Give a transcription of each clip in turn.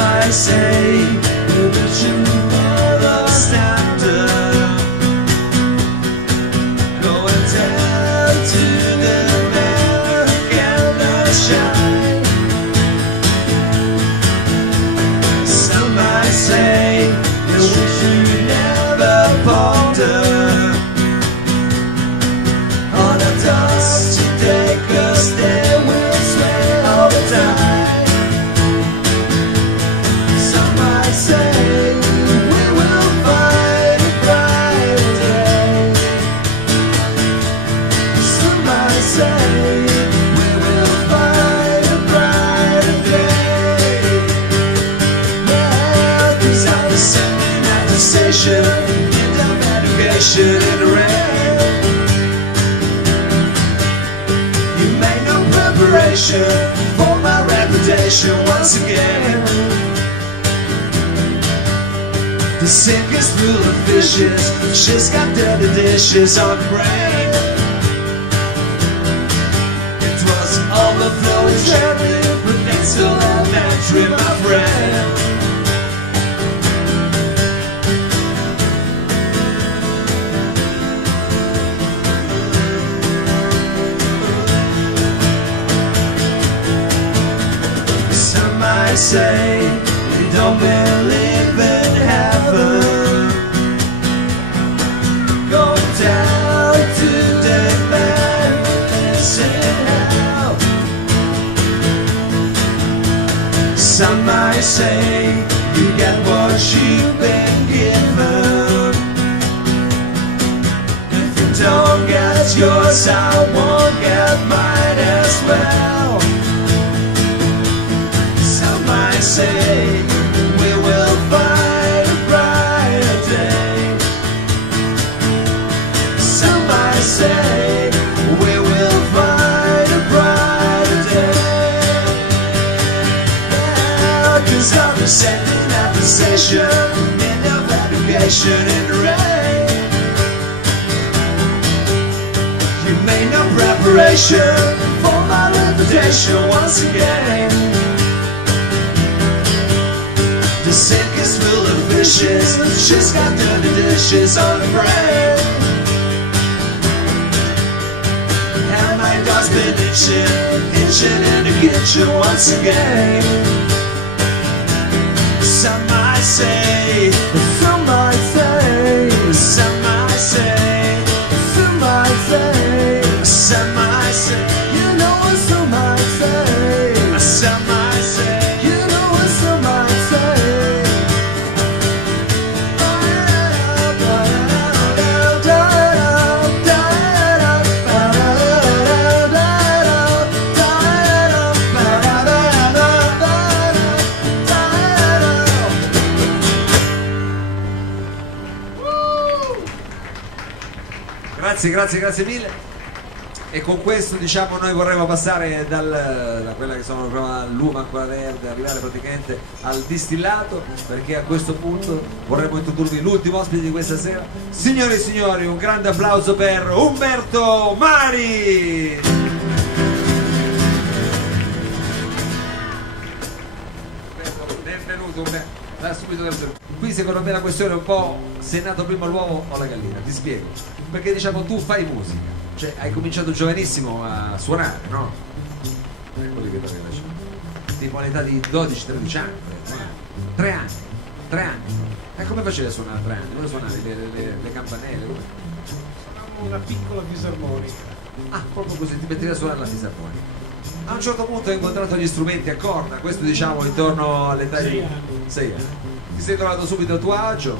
might say that you are lost after. Go and tell to the man who cannot shine. Some might say they wish you never ponder on a dust to take us, they will sway all the time. Some might say we will find a brighter day. Some might say we will find a brighter day. Yeah, 'cause I was sitting at the station, end of education in the rain. You made no preparation for my reputation once again. The sink is full of fishes, she's got dirty dishes on the brain. It was overflowing gently, but it's still elementary, my friend. Some might say we don't believe in heaven. Going down to the man in hell. Some might say you get what you've been given. If you don't get yours, I won't get mine as well. Some might say we will find a brighter day. Some might say we will find a brighter day. Yeah, 'cause I'm sending at the station, end of education in the rain. You made no preparation for my reputation once again. The sink is full of fishes, she's got dirty dishes on the brain. And my dog's been itching in the kitchen once again. Some might say, some might say, some might say, some might say, some might say, you know what some might say, some might say, you know what some might say. Grazie mille. E con questo diciamo noi vorremmo passare da quella che sono l'uva ancora verde, arrivare praticamente al distillato, perché a questo punto vorremmo introdurvi l'ultimo ospite di questa sera. Signore e signori, un grande applauso per Umberto Mari! Benvenuto Umberto. Qui secondo me la questione è un po' se è nato prima l'uovo o la gallina, ti spiego. Perché diciamo tu fai musica, cioè hai cominciato giovanissimo a suonare, no? Eccoli che tipo all'età di 12-13 anni, 3 anni. E come facevi a suonare a 3 anni? Come suonavi le campanelle? Suonavo una piccola fisarmonica. Ah, proprio così, ti mettevi a suonare la fisarmonica. A un certo punto hai incontrato gli strumenti a corda, questo diciamo intorno all'età di 6 anni. Ti sei trovato subito a tuo agio?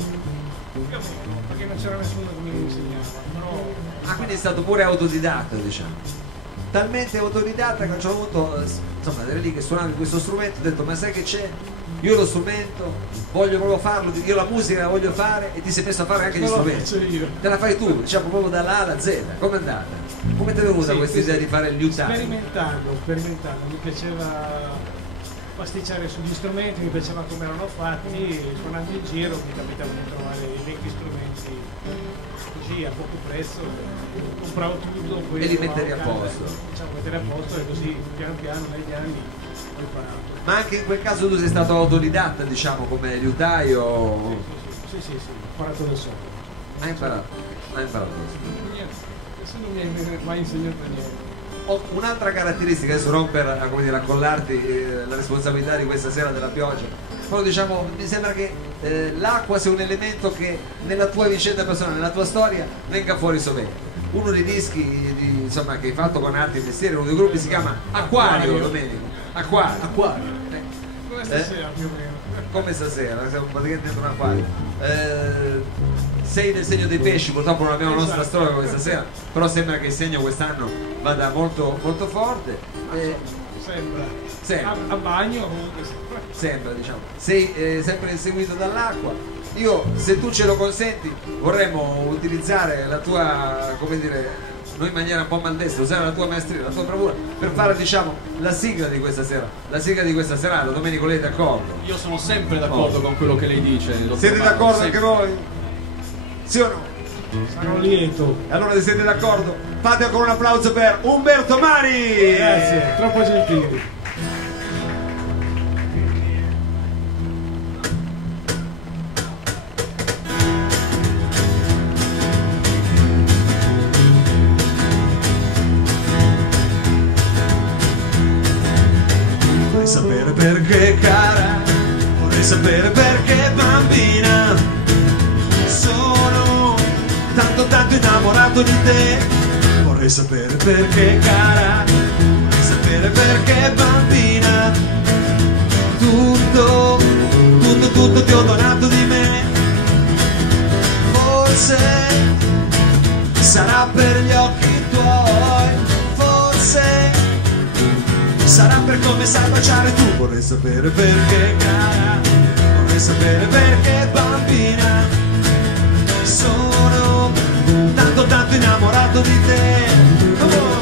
Più o meno, perché non c'era nessuno che mi insegnava, però... Ah, quindi è stato pure autodidatta, diciamo. Talmente autodidatta che a un certo punto, insomma, eri lì che suonavi questo strumento, ho detto, ma sai che c'è? Io lo strumento, voglio proprio farlo, io la musica la voglio fare e ti sei messo a fare anche gli strumenti. Te la fai tu, diciamo proprio dalla A alla Z, com'è andata? Come ti è venuta questa idea di fare il new time? Sperimentando, mi piaceva pasticciare sugli strumenti, mi piaceva come erano fatti, suonando in giro mi capitava di trovare i vecchi strumenti così a poco prezzo, compravo tutto, poi e li mettevi a posto. Diciamo, mettere a posto e così piano piano negli anni ho imparato. Ma anche in quel caso tu sei stato autodidatta, diciamo, come liutaio? Sì, ho imparato da solo. Hai imparato da solo. Niente, nessuno mi ha mai insegnato niente. Un'altra caratteristica, adesso non per come dire, accollarti la responsabilità di questa sera della pioggia, però diciamo, mi sembra che l'acqua sia un elemento che nella tua vicenda personale, nella tua storia, venga fuori sovente. Uno dei dischi insomma, che hai fatto con altri mestieri, uno dei gruppi si chiama Acquario, Domenico. Acquario. Come stasera più o meno. Come stasera, siamo praticamente dentro un acquario. Sei nel segno dei pesci, purtroppo non abbiamo la nostra storia questa sera, però sembra che il segno quest'anno vada molto, molto forte. Sembra. A bagno comunque Sembra, diciamo. Sei sempre inseguito dall'acqua. Io, se tu ce lo consenti, vorremmo utilizzare la tua, come dire, noi in maniera un po' maldestra, usare la tua maestria, la tua bravura, per fare, diciamo, la sigla di questa sera, la sigla di questa serata. Domenico, lei è d'accordo? Io sono sempre d'accordo con quello che lei dice. Siete d'accordo anche voi? Sì o no? sarò lieto. Allora, se siete d'accordo, fate ancora un applauso per Umberto Mani! Grazie, troppo gentili. Vorrei sapere perché cara, vorrei sapere perché bambina, sono tanto innamorato di te. Vorrei sapere perché cara, vorrei sapere perché bambina, tutto ti ho donato di me. Forse sarà per gli occhi tuoi, forse sarà per come sai baciare tu. Vorrei sapere perché cara, vorrei sapere perché bambina, sono tanto innamorato di te. Oh.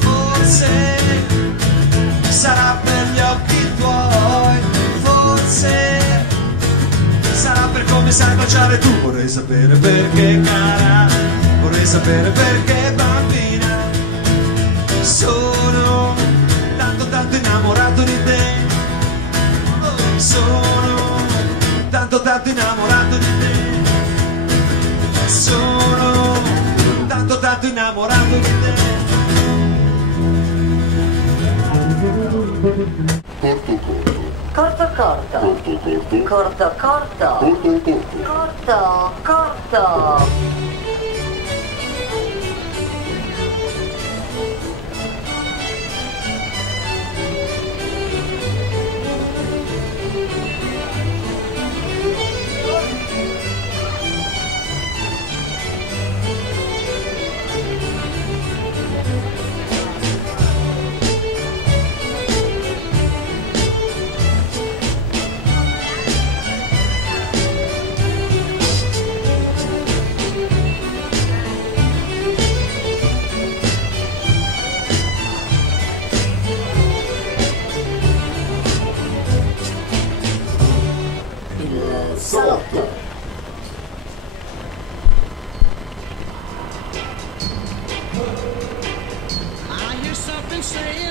Forse sarà per gli occhi tuoi, forse sarà per come sai baciare tu. Vorrei sapere perché cara, vorrei sapere perché bambina, sono tanto innamorato di te. Oh, sono tanto innamorato di te. Sono tanto innamorato di te. Corto. Salotto. I hear something saying